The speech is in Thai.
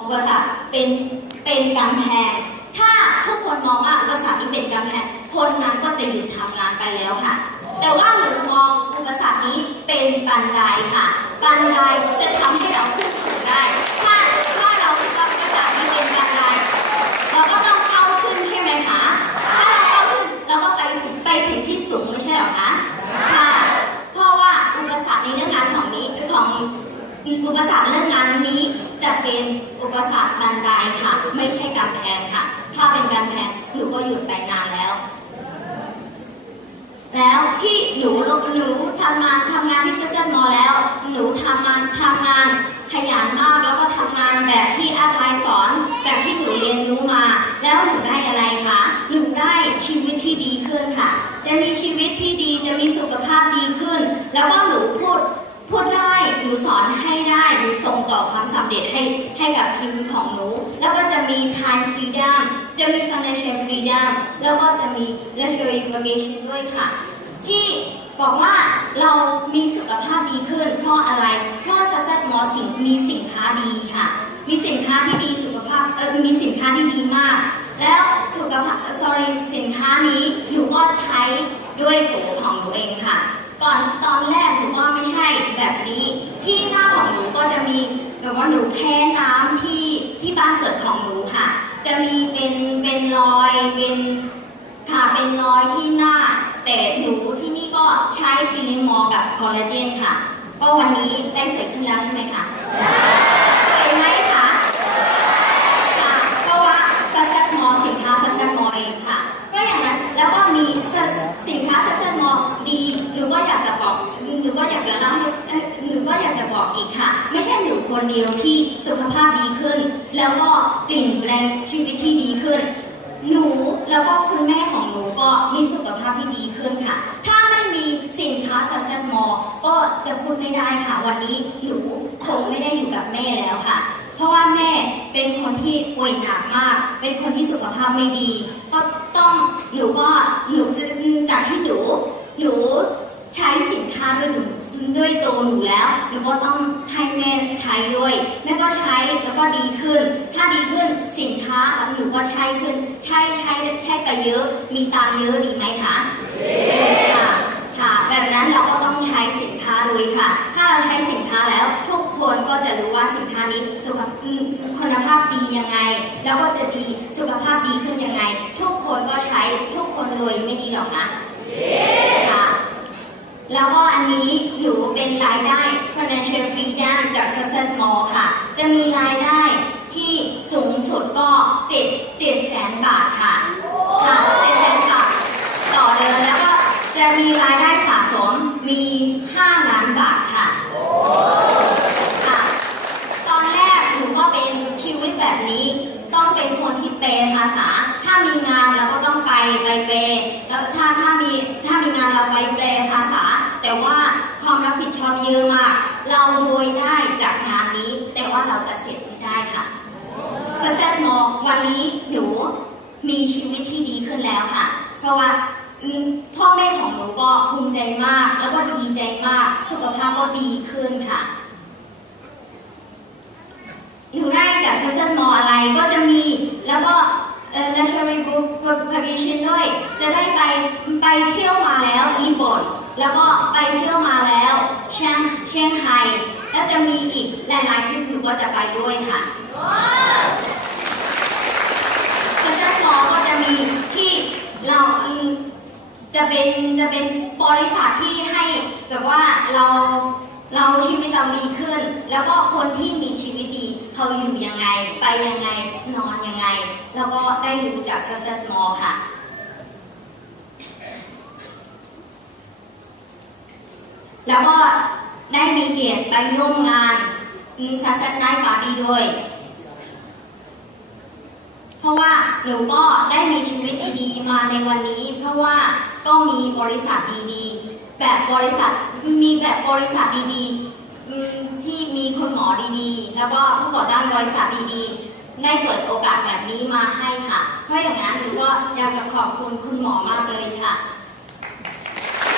อุปสรรคเป็นเป็นกำแพง ถ้าทุกคนมองว่าอุปสรรคนี้เป็นกำแพง คนนั้นก็จะหยุดทำงานไปแล้วค่ะ แต่ว่าหนูมองอุปสรรคนี้เป็นบันไดค่ะ บันไดจะทำให้เราขึ้นสูงได้ อุปสรรคเรื่องงานนี้จะเป็นอุปสรรคบันไดค่ะ ไม่ใช่กำแพงค่ะ ถ้าเป็นกำแพงหนูก็หยุดไปนานแล้ว แล้วที่หนูหนูทำงานทำงานที่เซนต์มอแล้ว หนูทำงานทำงานขยันมากแล้วก็ทำงานแบบที่อะไรย์สอน แบบที่หนูเรียนรู้มา แล้วหนูได้อะไรคะหนูได้ชีวิตที่ดีขึ้นค่ะ จะมีชีวิตที่ดีจะมีสุขภาพดีขึ้น แล้วก็หนูพูดพูดได้ห นูสอนให้ได้หนูส่งต่อความสำเร็จให้ให้กับทีมของหนู แล้วก็จะมี time freedom จะมี financial freedom แล้วก็จะมี luxury vacation ด้วยค่ะ ที่บอกว่าเรามีสุขภาพดีขึ้น เพราะอะไร เพราะซัสซัสมอสินมีสินค้าดีค่ะ มีสินค้าที่ดีสุขภาพเออมีสินค้าที่ดีมาก แล้วสุขภาพ sorry สินค้านี้หนูก็ใช้ด้วยตัวของหนูเองค่ะ ก่อนตอนแรกหนูก็ไม่ใช่แบบนี้ ที่หน้าของหนูก็จะมีแบบว่าหนูแพ้น้ำที่ที่บ้านเกิดของหนูค่ะ จะมีเป็นเป็นรอยเป็นค่ะเป็นรอยที่หน้า แต่หนูที่นี่ก็ใช้ฟิลิมอร์กับคอลลาเจนค่ะ ก็วันนี้ได้สวยขึ้นแล้วใช่ไหมคะสวยไหมคะค่ะเพราะว่าซัสซัสมอสินค้าซัสซัสมอเองค่ะก็อย่างนั้นแล้วก็มีสินค้าซัสซัสมอดีหนูก็อยากจะบอกหนูก็อยากจะเล่าให้เอ้ยหนูก็อยากจะบอกอีกค่ะ ไม่ใช่หนู คนเดียวที่สุขภาพดีขึ้น แล้วก็เปลี่ยนแปลงชีวิตที่ดีขึ้น หนูแล้วก็คุณแม่ของหนูก็มีสุขภาพที่ดีขึ้นค่ะ ถ้าไม่มีสินค้าซัสเซนมอ ก็จะพูดไม่ได้ค่ะ วันนี้หนูคงไม่ได้อยู่กับแม่แล้วค่ะ เพราะว่าแม่เป็นคนที่ป่วยหนักมาก เป็นคนที่สุขภาพไม่ดี ก็ต้องหนูก็หนูจากที่หนูหนูใช้สินค้าด้วยหนูด้วยตัวหนูแล้วหนูก็ต้องให้แม่ ด้วยแม่ก็ใช้แล้วก็ดีขึ้น ถ้าดีขึ้นสินค้าแล้วหนูก็ใช้ขึ้น ใช้ใช้ใช้ไปเยอะ มีตังค์เยอะดีไหมคะค่ะค่ะ แบบนั้นเราก็ต้องใช้สินค้าด้วยค่ะ ถ้าเราใช้สินค้าแล้วทุกคนก็จะรู้ว่าสินค้านี้สุขคุณภาพดียังไง แล้วก็จะดีสุขภาพดีขึ้นยังไง ทุกคนก็ใช้ทุกคนรวยไม่ดีหรอกนะค่ะ แล้วก็อันนี้หนูเป็นรายได้ financial freedom จาก Success Mall ค่ะ จะมีรายได้ที่สูงสุดก็7 7แสนบาทค่ะ ค่ะ7แสนบาทต่อเดือนแล้วก็จะมีรายได้สะสมมี 5 ล้านบาทค่ะ ค่ะ ตอนแรกหนูก็เป็นชีวิตแบบนี้ ต้องเป็นคนที่แปภาษา ถ้ามีงานเราก็ต้องไปไปแปลแล้วถ้าถ้ามีถ้ามีงานเราไปแปลภาษา แต่ว่าความรับผิดชอบเยอะมาก เรารวยได้จากงานนี้ แต่ว่าเราเกษียณไม่ได้ค่ะ Success More วันนี้หนูมีชีวิตที่ดีขึ้นแล้วค่ะ เพราะว่าพ่อแม่ของหนูก็ภูมิใจมาก แล้วก็ดีใจมาก สุขภาพก็ดีขึ้นค่ะ หนูได้จากซัสเซนมออะไรก็จะมี แล้วก็เอ่อ luxury book vacation ด้วย จะได้ไปไปเที่ยวมาแล้วญี่ปุ่น แล้วก็ไปเที่ยวมาแล้วเชียงเชียงไฮ้แล้วจะมีอีกหลายๆทริปหนูก็จะไปด้วยค่ะซัสเซนมอก็จะมีที่เราจะเป็นจะเป็นบริษัทที่ให้แบบว่าเราเราชีวิตเราดีขึ้น แล้วก็คนที่มีชีวิตดีเขาอยู่ยังไง ไปยังไงนอนยังไง แล้วก็ได้รู้จาก Success Mall ค่ะ แล้วก็ได้มีเกียรติไปร่วมงานมี Success Night Party ด้วย เพราะว่าหนูก็ได้มีชีวิตดีๆมาในวันนี้ เพราะว่าก็มีบริษัทดีๆ แบบบริษัทมีแบบบริษัทดีๆที่มีคุณหมอดีๆ แล้วก็ผู้ก่อตั้งบริษัทดีๆ ได้เปิดโอกาสแบบนี้มาให้ค่ะ เพราะอย่างนั้นหนูก็อยากจะขอบคุณคุณหมอมากเลยค่ะ